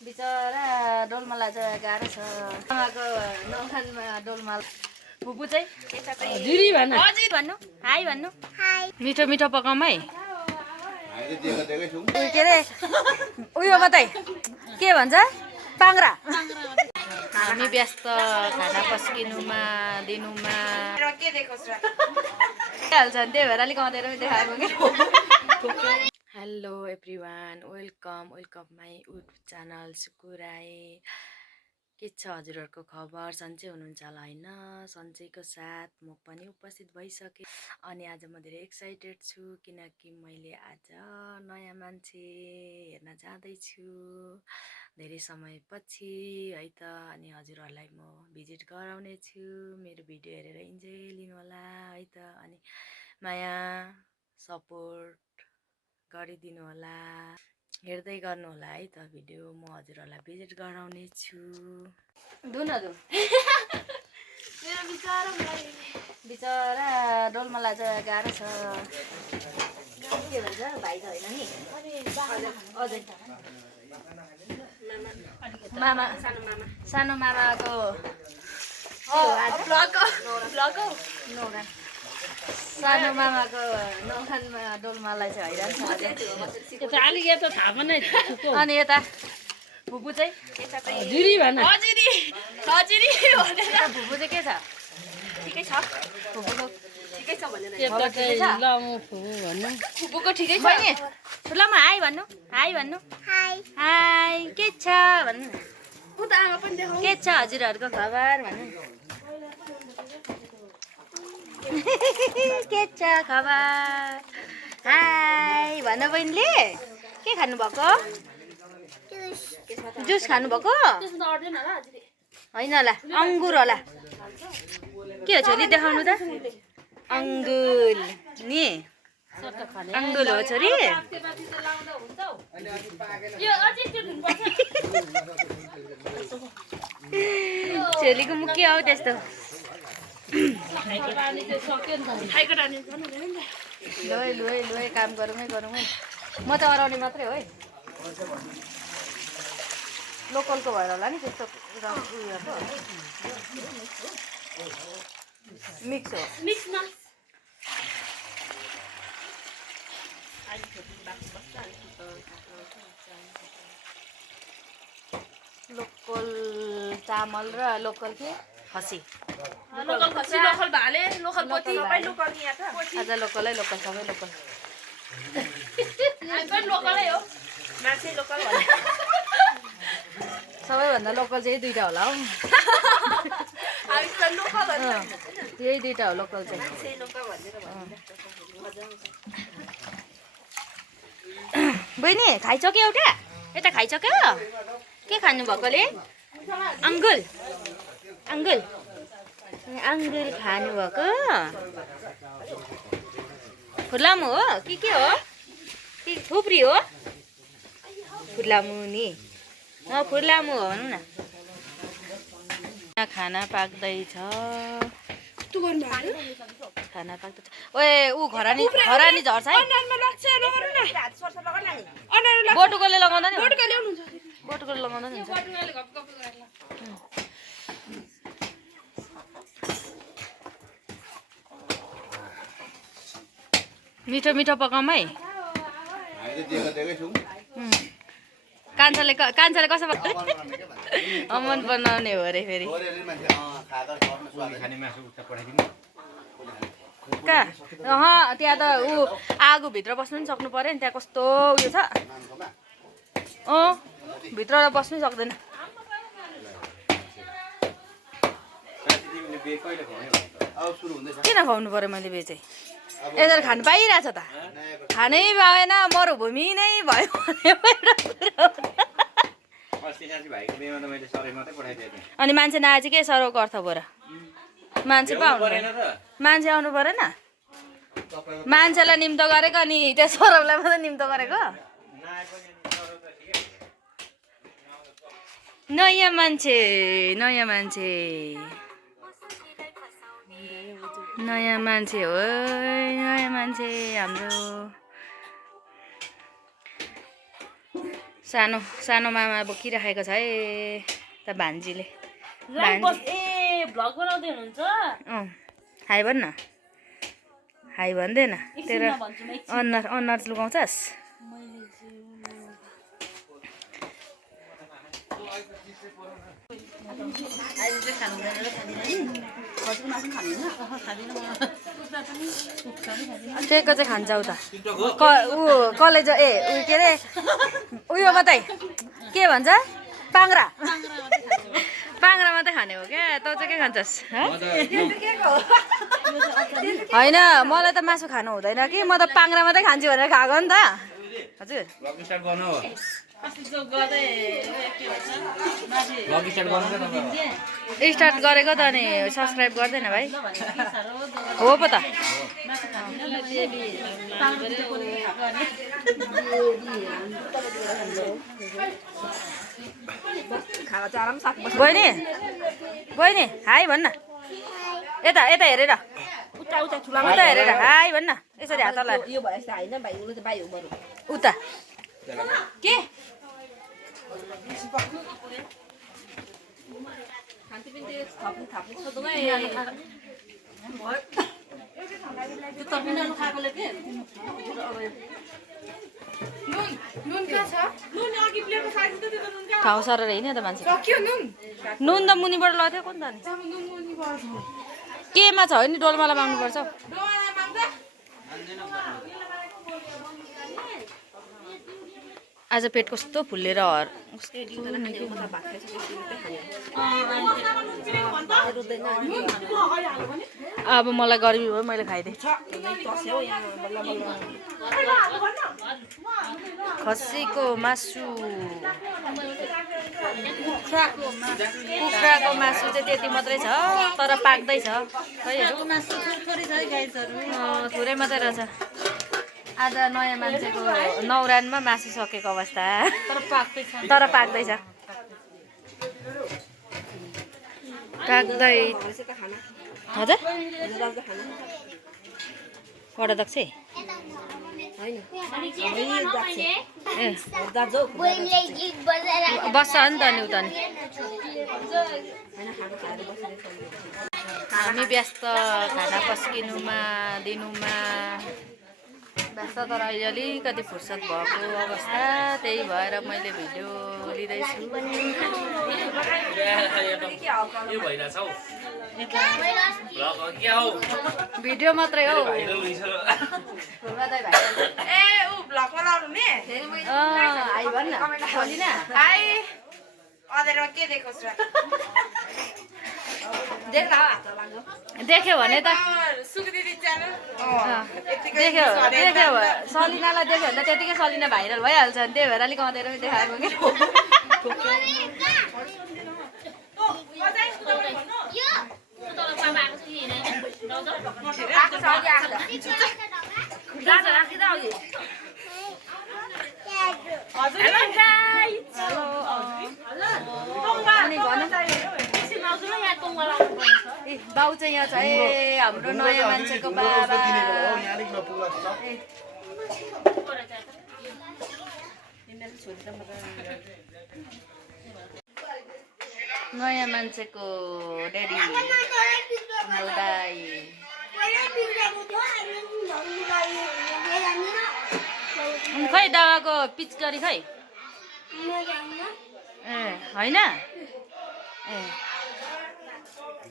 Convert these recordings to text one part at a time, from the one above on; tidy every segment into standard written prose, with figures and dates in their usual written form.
बिचरा डोल्मालाई चाहिँ गाह्रो छ आमाको नखानमा डोल्मा फुपू चाहिँ जिरी भन्नु भन्नु हाई भन्नु मिठो मिठो पकाउँ है के अरे उयो मात्रै के भन्छ पाङ्रा हामी व्यस्त खाना पस्किनुमा दिनुमा हाल्छ नि त्यही भएर अलिक अँधेरो देखाएको कि hello everyone welcome my YouTube channel Suku Rai के छ हजुरहरूको खबर सन्चै हुनुहुन्छ होला होइन सन्चैको साथ म पनि उपस्थित भइसकेँ अनि आज म धेरै एक्साइटेड छु किनकि मैले आज नयाँ मान्छे हेर्न जाँदैछु धेरै समयपछि है त अनि हजुरहरूलाई म भिजिट गराउने छु मेरो भिडियो हेरेर इन्जोय लिनु होला है त अनि माया सपोर्ट गरिदिनु होला हेर्दै गर्नु होला है त भिडियो म हजुरहरूलाई भिजिट गराउने छु दुन मेरो बिचरा डोल्मालाई चाहिँ गाह्रो छ के भन्छ भाइ त होइन नि अझै मामा सानो मामाको नौरा सानो मामाको नौखानमा डोल्मालाई चाहिँ हैरान छ अनि यता फुपू चाहिँ फुपू चाहिँ के छ ठिकै छ फुपूको ठिकै छ भनेर फुपूको ठिकै छ नि ठुलामा हाई भन्नु हाई के छ भन्नु के छ हजुरहरूको खबर भन्नु के छ खबर हाई भन बहिनीले के खानुभएको जुस खानुभएको होइन होला अङ्गुर होला के हो छोरी देखाउनु त अङ्गुल नि अङ्गुल हो छोरी छोरीको मुख के हो त्यस्तो लु काम गरौँ है म त अराउने मात्रै हो है लोकलको भएर होला नि त्यस्तो उयो मिक्स हो लोकल चामल र लोकल के खसी लोकल भाले लोकल पोती सबै लोकल यहाँ त आज लोकलै लोकल सबै लोकल हामी पनि लोकलै हो मान्छे लोकल भन्ने सबैभन्दा लोकल चाहिँ दुईटा होला हौ हामी पनि लोकल हो यही दुईटा हो लोकल चाहिँ मान्छे लोकल भनेर बहिनी खाइसक्यो एउटा यता खाइसक्यो के खानु भएकोले अङ्गुल खानुभएको फुलामु हो के हो कि थुप्री हो फुलामु नि फुलामु हो भनौँ न खाना पाक्दैछ खाना पाक्दैछ ओए ऊ घरानी झर्छ है बोटुकोले लगाउँदा नि बोटुकोले लगाउँदा नि हुन्छ मिठो मिठो पकाउँ है कान्छाले कसो मन बनाउने हो अरे फेरि कहाँ त्यहाँ त ऊ आगोभित्र बस्नु पनि सक्नु पऱ्यो नि त्यहाँ कस्तो उयो छ भित्र बस्नु सक्दैन किन खुवाउनु पऱ्यो मैले बे चाहिँ यता खानु पाइरहेछ त खानै पाएन मरुभूमि नै भयो अनि मान्छे नआए चाहिँ के सरौको अर्थ बोरा मान्छे मान्छे आउनु परेन मान्छेलाई निम्तो गरेको अनि त्यो सरौलाई मात्रै निम्तो गरेको नयाँ मान्छे हो नयाँ मान्छे हाम्रो सानो सानो मामा बोकिराखेको छ है त भान्जीले ए भ्लग बनाउँदै हुनुहुन्छ हाई भन् न हाई भन्दैन तेरो भन्छु म अनुहार लुकाउँछस् के चाहिँ खान्छ उता कलेज ए उयो के अरे उयो मात्रै के भन्छ पाङ्रा मात्रै खाने हो क्या तँ चाहिँ के खान्छस् होइन मलाई त मासु खानु हुँदैन कि म त पाङ्रा मात्रै खान्छु भनेर खाएको नि त हजुर स्टार्ट गरेको त अनि सब्सक्राइब गर्दैन भाइ हो पो त बहिनी हाई भन्न यता हेरेर उता हेरेर हाई भन्न यसरी हात लगाएर उता के ठाउँ सरेर हिँड्यो त मान्छे नुन त मुनिबाट लथ्यो कोनि त नि केमा छ नि डोलमाला माग्नुपर्छ आज पेट कस्तो फुलेर अब मलाई गर्मी भयो मैले खाइदिएँ खसीको मासु कुखुराको मासु चाहिँ त्यति मात्रै छ तर पाक्दैछ थोरै मात्रै रहेछ आज नयाँ मान्छेको नौरानमा मासु सकेको अवस्था तर पाक्दैछ हजुर पढादक्ष बस्छ नि त नि उता नि हामी व्यस्त खाना पस्किनुमा दिनुमा व्यस्त तर अहिले अलिकति फुर्सद भएको अवस्था त्यही भएर मैले भिडियो लिँदैछु भिडियो मात्रै हो देख्यो भने त देख्यो सलिनालाई देख्यो भने त त्यतिकै सलिना भाइरल भइहाल्छ नि त्यही भएर अलिक अँधेरो देखाएको बाउ चाहिँ यहाँ छ है हाम्रो नयाँ मान्छेको बाबा नयाँ मान्छेको ड्याडी दाइ खै दावाको पिचकारी खै ए होइन ए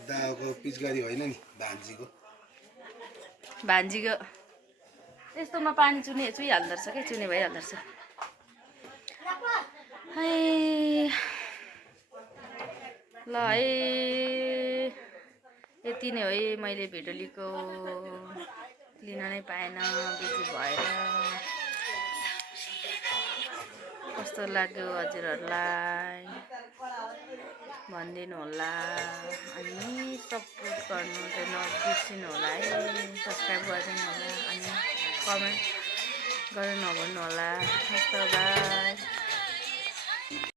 दावाको पिचकारी होइन नि भान्जीको यस्तोमा पानी चुहिहाल्दो रहेछ क्या चुने भइहाल्दो रहेछ है ल है यति नै हो है मैले भिडियो लिन नै पाएन बिजी भएर कस्तो लाग्यो हजुरहरूलाई भनिदिनु होला अनि सपोर्ट गर्नु चाहिँ नबिर्सिनु होला है सब्सक्राइब गरिदिनु होला अनि कमेन्ट गर्नु नभन्नु होला हस्त बाई